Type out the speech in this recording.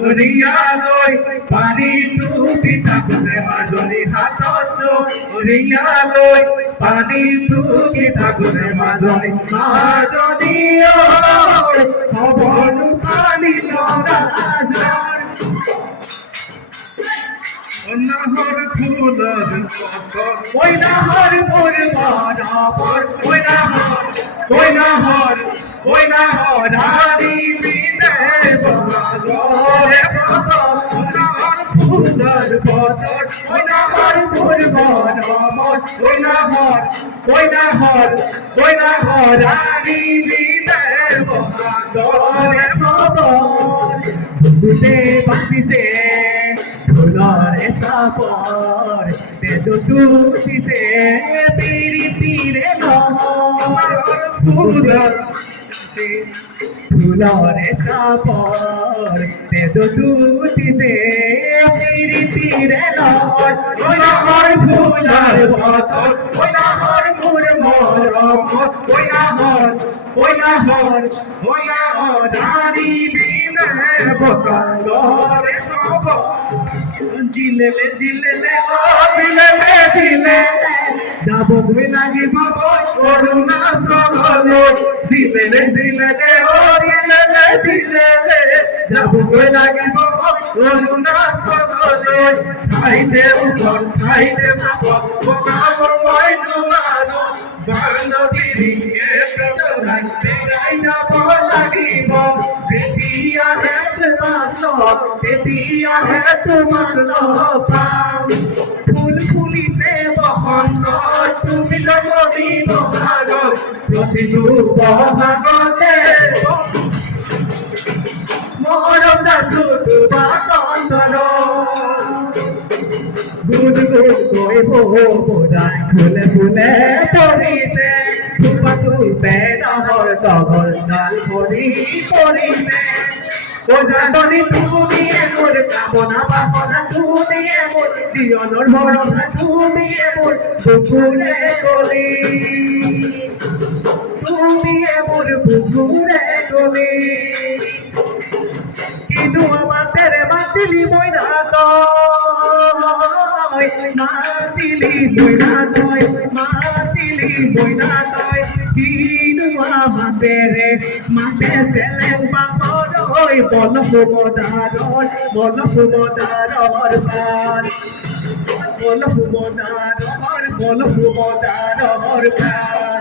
উড়িয়া লই পানি তুটি ঠাকুরে মাজনি হাতত উড়িয়া লই পানি তুটি ঠাকুরে মাজনি মাজনি খবর পানি লড়া নহর ফুলর ওই নহর মোর বরাবর ওই নহর আদি বিদে বলারে নহর ফুলর বদর ওই নহর মোর বরাবর ওই নহর আদি বিদে বলারে বদর তুতে বাসিতে ফুলরে সাপর তেজো তুতিতে পিরি পিরে নহর ফুলর ফুলরে সাপর তেজো তুতিতে পিরি পিরে নহর ওই নহর ফুলর বদর ওই নহর মোর মরম ওই নহর রানী বিনে বকালরে জিলেলে জিলেলে ও জিলেলে যাবো বই লাগিব করুণা সরলো জিলেলে ও জিলেলে যাবো বই লাগিব করুণা সরলো খাইতে উপর খাইতে উপর বোকাবো মই তোমারো বান্ধবী একজনাই বেড়াই যাব লাগিব বেটিয়া হে তোমার প্রাণ ফুল ফুলিতে বসন্ত তুমি যদি বহাগ প্ৰতিটো বহাগতে মৰম দাসু তোমাৰ চন্দন গুড গুড কৈ বহোদাই ফুলে ফুলে পৰিছে ফুলপাতো বেনাহৰ তগৰ ডাল ভৰি পৰিছে ওজাননি তুমি মোর কামনা বাসনা তুমি মোর জীবনের ভরসা তুমি মোর বুকুরে কলি তুমি মোর বুকুরে কলি কিন্তু আমাদের মাতিলি মইনা তয় মাতিলি মইনা তয় মাতিলি মইনা তয় কিন্তু আমাদের মাতে ফেলে বাপর ওই বলহুমদারর পার বলহুমদারর পার